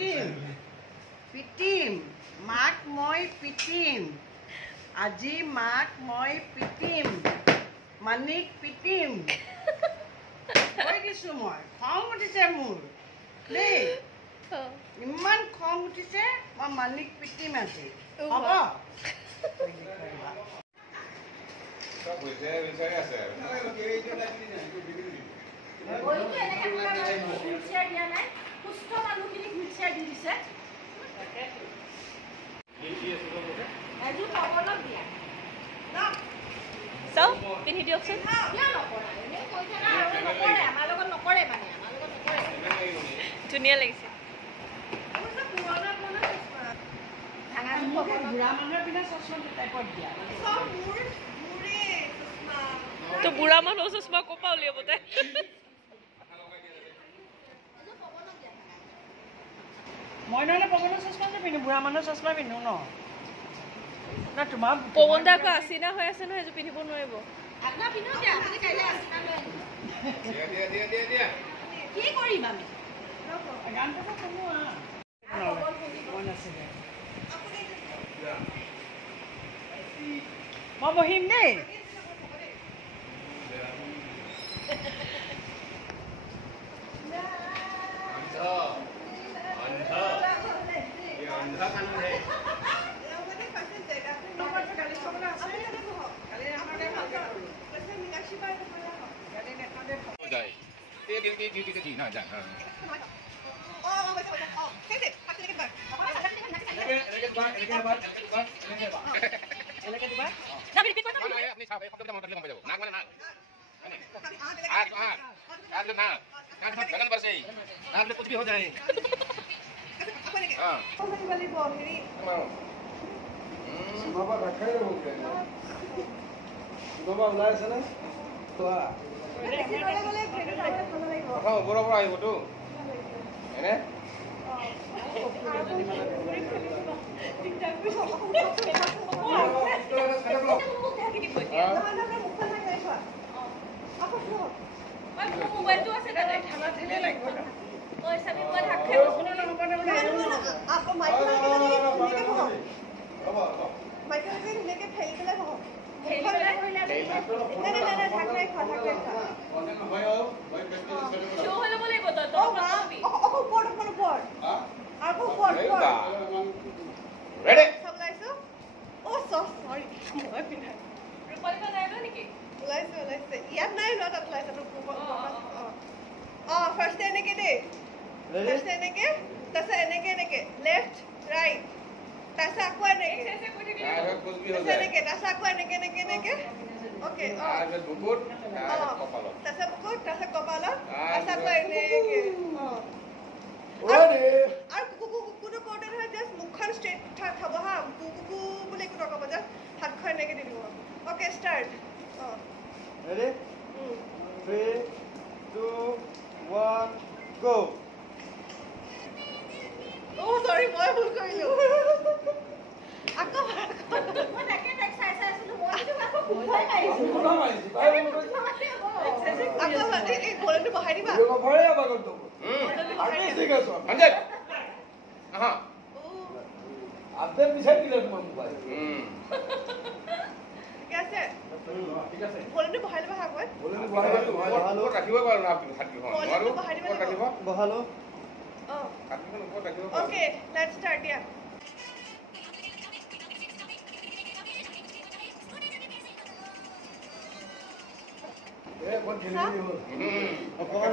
পিটিম পিটিম মাক মই পিটিম আজি মাক মই পিটিম মানিক পিটিম কৈ দিছোঁ মই খং উঠিছে মোৰ দেই ইমান খং উঠিছে মই মানিক পিটিম আজি হ'ব পিন্ধি দিয়কচোন ধুনীয়া লাগিছে তো বুঢ়া মানুহ চশমা ক'ৰ পৰা উলিয়াব তাই মই নহ'লে পৱনৰ চশমা পিন্ধো বুঢ়া মানুহৰ চশমা পিন্ধো ন তোমাৰ পৱন দা আকৌ আচিনা হৈ আছে নহয় এইযোৰ পিন্ধিব নোৱাৰিব কি কৰিম আমি গানটো শুনো মই বহিম দেই মোবাইলটো আছে দাদা ঠাণ্ডা ঠেলে লাগিব ঐ চাবি মই হাত খাই আকৌ মাইকল ধুনীয়াকে ফেলি পেলাই বহক ইয়াত নাই ন তাত ওলাইছে ফাৰ্ষ্ট এনেকে দেই ফাৰ্ষ্ট এনেকে তাৰপিছত এনেকে এনেকে লেফ্ট ৰাইট তাৰপিছত আকৌ এনেকে এনেকে তাৰপিছত আকৌ এনেকে এনেকে এনেকে অ'কে তাৰপিছত বুকুত তাৰপিছত কপালত তাৰপিছত আকৌ এনেকে আৰু কুকুটো কৰোঁতে নহয় জাষ্ট মুখখন ষ্ট্ৰেইট থ'ব হা কুকু বুলি একো নক'ব জাষ্ট হাতখন এনেকে দি দিব okay start Ready? 3, 2, 1, go! Oh, sorry, মই ভুল কৰিলো আকৌ মই তাকে তাক চাই চাই আছিলো মই আকৌ ভুল পাইছো আকৌ এই গোলটো বহাই দিবা ভয় আবা করতে ঠিক আছে 100 aha আপনি পিছাই দিলে তোমার মোবাইল ঠিক আছে ঠিক আছে গোলটো বহাই দিবা আগত গোলটো বহালো ৰাখিব পাৰো না আপুনি খাটি হয় গোলটো বহাই দিবা ৰাখিব বহালো খাটি ওপৰত ৰাখিব Okay, let's start, yeah. কোন খেলি হল অকমান